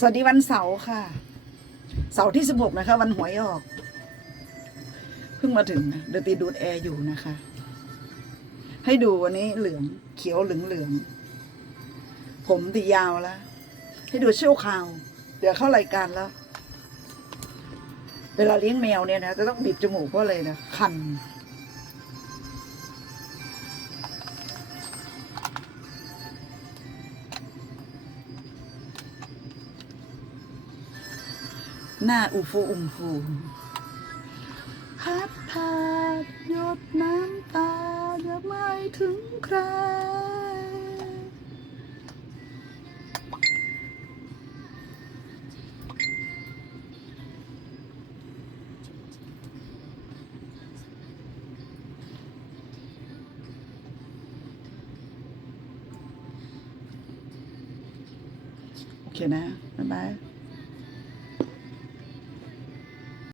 สวัสดีวันเสาร์ค่ะ เสาร์ที่สิบหกนะคะ วันหวยออก เพิ่งมาถึงนะเดยวตีดูดแอร์อยู่นะคะ ให้ดูวันนี้เหลืองเขียวเหลืองเหลืองๆผมตียาวแล้ว ให้ดูเชี่ยวคราว เดี๋ยวเข้ารายการแล้ว เวลาเลี้ยงแมวเนี่ยนะจะต้องบีบจมูกเพราะอะไรนะคัน หน้าอูฟูอุมฟูพัดพาดหยดน้ำตาจะไม่ถึงใคร โอเคนะ บ๊ายบาย